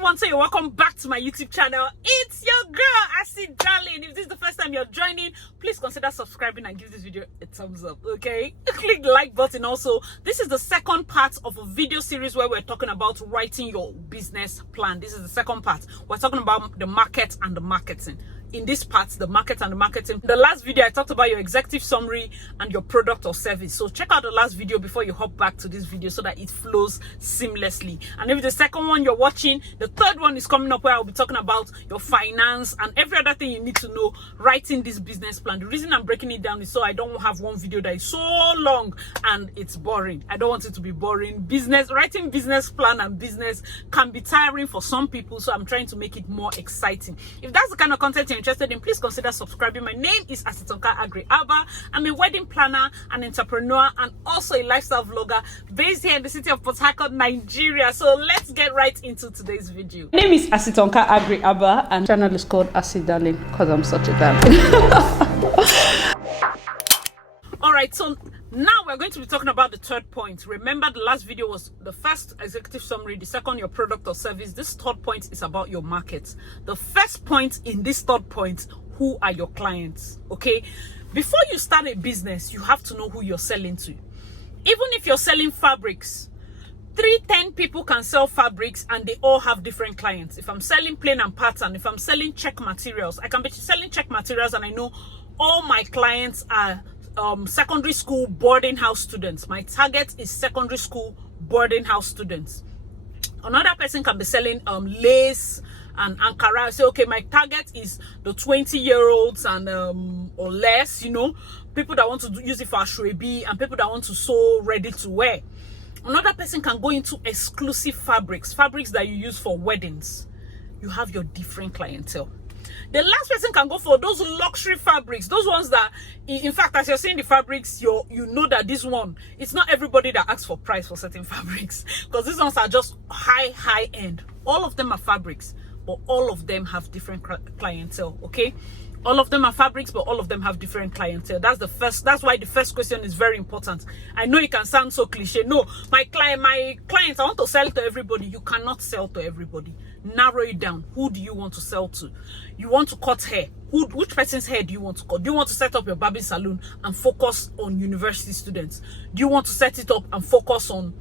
everyone, so you're welcome back to my YouTube channel. It's your girl, Darlynss. If this is the first time you're joining, please consider subscribing and give this video a thumbs up, okay? Click the like button also. This is the second part of a video series where we're talking about writing your business plan. This is the second part. We're talking about the market and the marketing. In this part, the market and the marketing. The last video, I talked about your executive summary and your product or service. So check out the last video before you hop back to this video so that it flows seamlessly. And if the second one you're watching, the third one is coming up where I'll be talking about your finance and every other thing you need to know writing this business plan. The reason I'm breaking it down is so I don't have one video that is so long and it's boring. I don't want it to be boring. Writing business plan and business can be tiring for some people, so I'm trying to make it more exciting. If that's the kind of content you're interested in, please consider subscribing. My name is Asitonka Agri-Aba. I'm a wedding planner, an entrepreneur, and also a lifestyle vlogger based here in the city of Port Harcourt, Nigeria. So let's get right into today's video. My name is Asitonka Agri-Aba and the channel is called Darlynss because I'm such a darling. Alright, so now we're going to be talking about the third point. Remember, the last video was the first executive summary, the second your product or service. This third point is about your market. The first point in this third point, who are your clients? Okay, before you start a business, you have to know who you're selling to. Even if you're selling fabrics, 10 people can sell fabrics and they all have different clients. If I'm selling plain and pattern, if I'm selling check materials, I can be selling check materials and I know all my clients are secondary school boarding house students. My target is secondary school boarding house students. Another person can be selling lace and Ankara. I say, okay, my target is the 20-year-olds and or less, you know, people that want to use it for ashwebi and people that want to sew ready to wear. Another person can go into exclusive fabrics that you use for weddings. You have your different clientele. The last person can go for those luxury fabrics, those ones that, in fact, as you're seeing the fabrics, you know that this one, it's not everybody that asks for price for certain fabrics, because these ones are just high end. All of them are fabrics, but all of them have different clientele, okay? All of them are fabrics, but all of them have different clientele. That's why the first question is very important. I know it can sound so cliche. No, my clients, I want to sell to everybody. You cannot sell to everybody. Narrow it down. Who do you want to sell to? You want to cut hair. Which person's hair do you want to cut? Do you want to set up your barbing salon and focus on university students? Do you want to set it up and focus on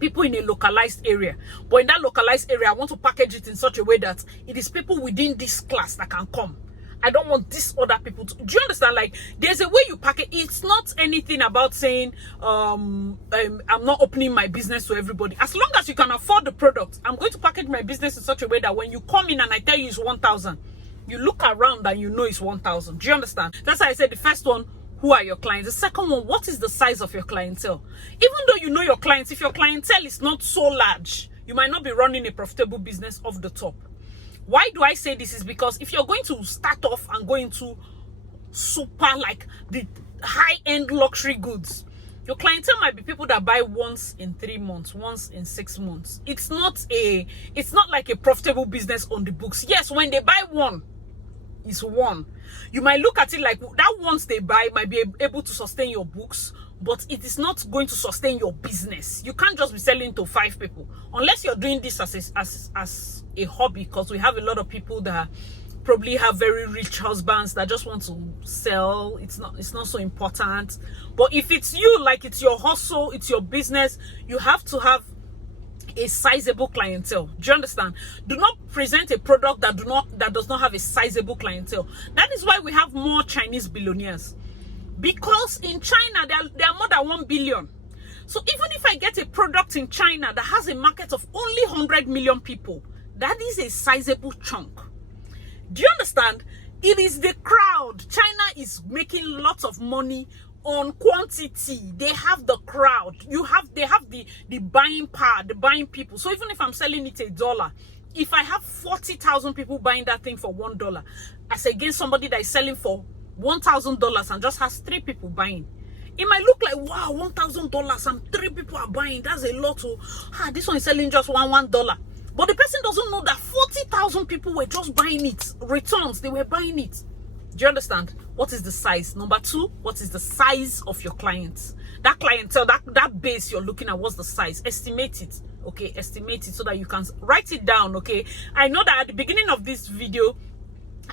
people in a localized area? But in that localized area, I want to package it in such a way that it is people within this class that can come. I don't want these other people to. Do you understand? Like, there's a way you package. It's not anything about saying I'm not opening my business to everybody. As long as you can afford the product, I'm going to package my business in such a way that when you come in and I tell you it's 1,000, you look around and you know it's 1,000. Do you understand? That's why I said the first one, who are your clients? The second one, what is the size of your clientele? Even though you know your clients, if your clientele is not so large, you might not be running a profitable business off the top. Why do I say this? Is because if you're going to start off and go into super, like the high-end luxury goods, your clientele might be people that buy once in 3 months, once in 6 months. It's not like a profitable business on the books. Yes, when they buy one, it's one. You might look at it like that once they buy might be able to sustain your books, but it is not going to sustain your business. You can't just be selling to 5 people unless you're doing this as a hobby, because we have a lot of people that probably have very rich husbands that just want to sell. It's not so important. But if it's you, like it's your hustle, it's your business, you have to have a sizable clientele. Do you understand? Do not present a product that does not have a sizable clientele. That is why we have more Chinese billionaires, because in China there are more than 1 billion. So even if I get a product in China that has a market of only 100 million people, that is a sizable chunk. Do you understand? It is the crowd. China is making lots of money on quantity. They have the crowd. They have the buying power, the buying people. So even if I'm selling it $1, if I have 40,000 people buying that thing for $1, as against somebody that is selling for $1,000 and just has 3 people buying, it might look like, wow, $1,000 and 3 people are buying. That's a lot. This one is selling just $1. But the person doesn't know that 40,000 people were just buying it. Returns, they were buying it. Do you understand? What is the size? Number 2, what is the size of your clients? That clientele, that base you're looking at, what's the size? Estimate it. Okay, estimate it so that you can write it down. Okay, I know that at the beginning of this video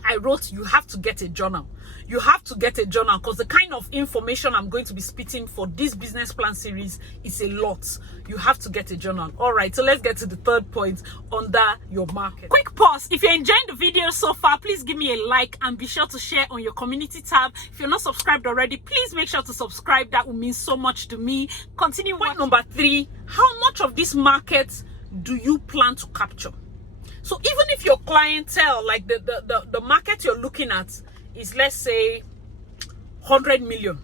I wrote you have to get a journal. You have to get a journal because the kind of information I'm going to be spitting for this business plan series is a lot. You have to get a journal. All right, so let's get to the third point, under your market. Quick pause. If you're enjoying the video so far, please give me a like and be sure to share on your community tab. If you're not subscribed already, please make sure to subscribe. That will mean so much to me. Continue. Point number 3, how much of this market do you plan to capture? So even if your clientele, like the market you're looking at is, let's say, 100 million,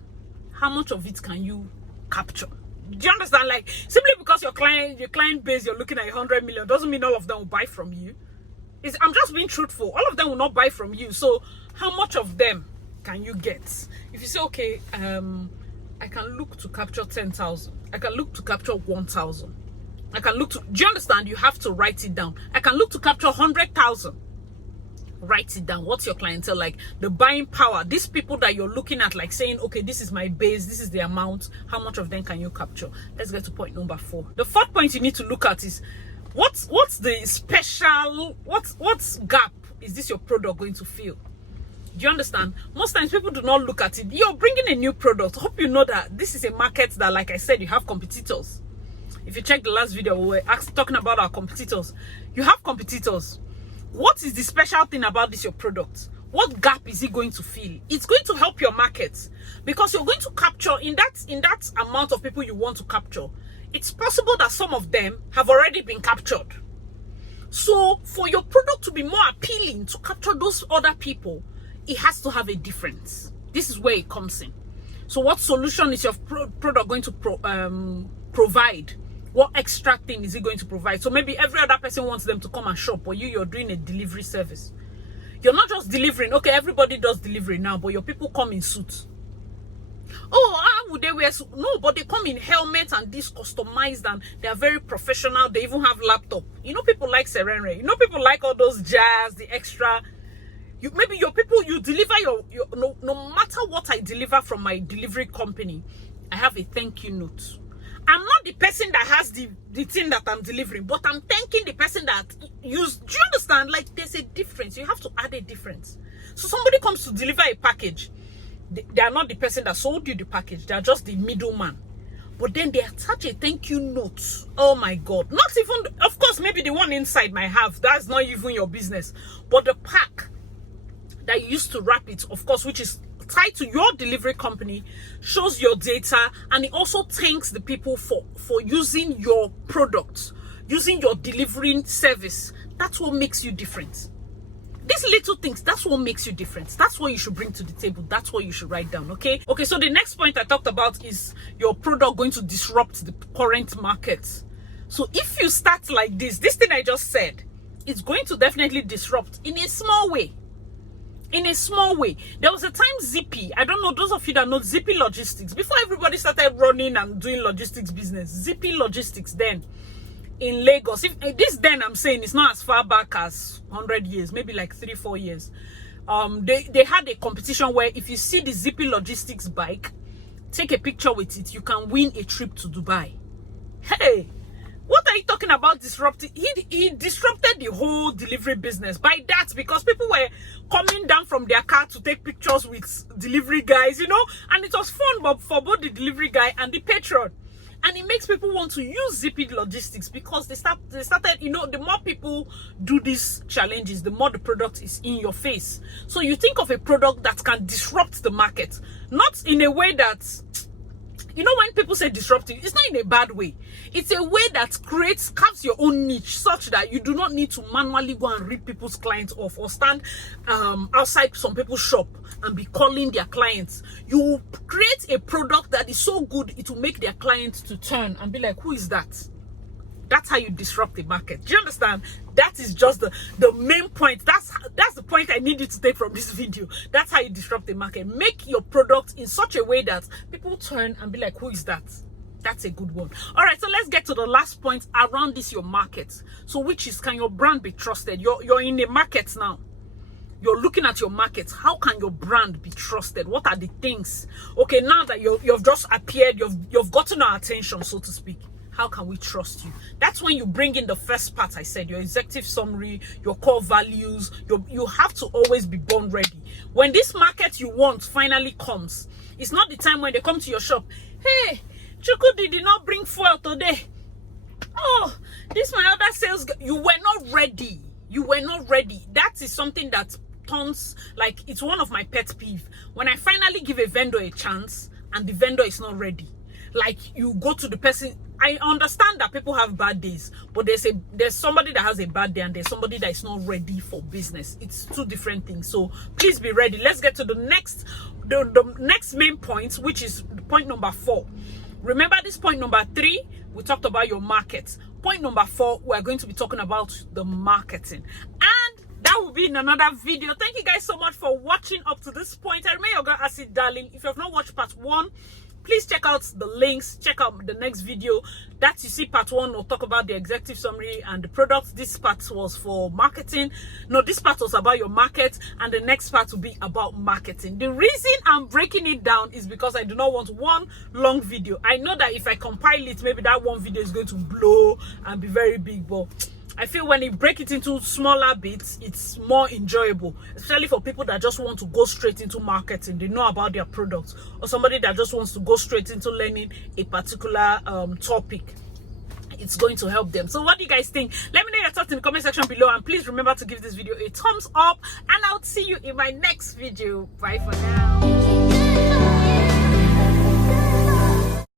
how much of it can you capture? Do you understand? Like, simply because your client base you're looking at 100 million doesn't mean all of them will buy from you. I'm just being truthful. All of them will not buy from you. So how much of them can you get? If you say, okay, I can look to capture 10,000, I can look to capture 1,000. I can look to, do you understand? You have to write it down. I can look to capture 100,000. Write it down. What's your clientele like? The buying power. These people that you're looking at, like saying, okay, this is my base, this is the amount. How much of them can you capture? Let's get to point number 4. The fourth point you need to look at is, what's the special, what's gap is this your product going to fill? Do you understand? Most times people do not look at it. You're bringing a new product. Hope you know that this is a market that, like I said, you have competitors. If you check the last video, we were talking about our competitors. You have competitors. What is the special thing about this, your product? What gap is it going to fill? It's going to help your market, because you're going to capture in that amount of people you want to capture. It's possible that some of them have already been captured. So for your product to be more appealing to capture those other people, it has to have a difference. This is where it comes in. So what solution is your product going to provide? What extra thing is it going to provide? So maybe every other person wants them to come and shop, but you're doing a delivery service. You're not just delivering. Okay, everybody does delivery now, but your people come in suits. Oh, how would they wear suits? No, but they come in helmets and this customized, and they are very professional. They even have laptop. You know, people like Serenre. You know, people like all those jazz, the extra. Maybe your people, you deliver no matter what I deliver from my delivery company, I have a thank you note. I'm not the person that has the thing that I'm delivering, but I'm thanking the person that used. Do you understand? Like, there's a difference. You have to add a difference. So somebody comes to deliver a package. They are not the person that sold you the package. They are just the middleman. But then they attach a thank you note. Oh my God. Not even, of course, maybe the one inside might have. That's not even your business. But the pack that you used to wrap it, of course, which is tied to your delivery company, shows your data, and it also thanks the people for using your product, using your delivering service. That's what makes you different. These little things, that's what makes you different. That's what you should bring to the table. That's what you should write down. Okay, so the next point I talked about is your product going to disrupt the current market. So if you start like this thing I just said, it's going to definitely disrupt in a small way. In a small way. There was a time Zippy, I don't know, those of you that know Zippy Logistics, before everybody started running and doing logistics business, Zippy Logistics then in Lagos, if this then I'm saying it's not as far back as 100 years, maybe like 3-4 years, they had a competition where if you see the Zippy Logistics bike, take a picture with it, you can win a trip to Dubai. Hey, what are you talking about disrupting? He disrupted the whole delivery business by that, because people were coming down from their car to take pictures with delivery guys, you know, and it was fun but for both the delivery guy and the patron. And it makes people want to use Zippy Logistics, because they started, you know, the more people do these challenges, the more the product is in your face. So you think of a product that can disrupt the market, not in a way that, you know, when people say disruptive, it's not in a bad way. It's a way that carves your own niche, such that you do not need to manually go and rip people's clients off, or stand outside some people's shop and be calling their clients. You create a product that is so good, it will make their clients to turn and be like, who is that? That's how you disrupt the market. Do you understand? That is just the main point. That's the point I need you to take from this video. That's how you disrupt the market. Make your product in such a way that people turn and be like, who is that? That's a good one. All right, so let's get to the last point around this, your market. So which is, can your brand be trusted? You're in the market now. You're looking at your market. How can your brand be trusted? What are the things? Okay, now that you've just appeared, you've gotten our attention, so to speak. how can we trust you? That's when you bring in the first part I said, your executive summary, your core values. You have to always be born ready. When this market you want finally comes, it's not the time when they come to your shop. Hey, Chukwudi did not bring fuel today. Oh, this my other sales guy. You were not ready. You were not ready. That is something that turns, like, it's one of my pet peeve. When I finally give a vendor a chance and the vendor is not ready. Like, you go to the person. I understand that people have bad days, but there's somebody that has a bad day and there's somebody that is not ready for business. It's two different things. So please be ready. Let's get to the next main point, which is point number 4. Remember this point number 3, we talked about your market. Point number 4, we're going to be talking about the marketing. And that will be in another video. Thank you guys so much for watching up to this point. I remain your girl, Acid Darling. If you have not watched part 1, please check out the links. Check out the next video. That you see part 1 will talk about the executive summary and the product. This part was for marketing. No, this part was about your market, and the next part will be about marketing. The reason I'm breaking it down is because I do not want one long video. I know that if I compile it, maybe that one video is going to blow and be very big, but I feel when you break it into smaller bits, it's more enjoyable, especially for people that just want to go straight into marketing. They know about their products, or somebody that just wants to go straight into learning a particular topic. It's going to help them. So what do you guys think? Let me know your thoughts in the comment section below, and please remember to give this video a thumbs up, and I'll see you in my next video. Bye for now.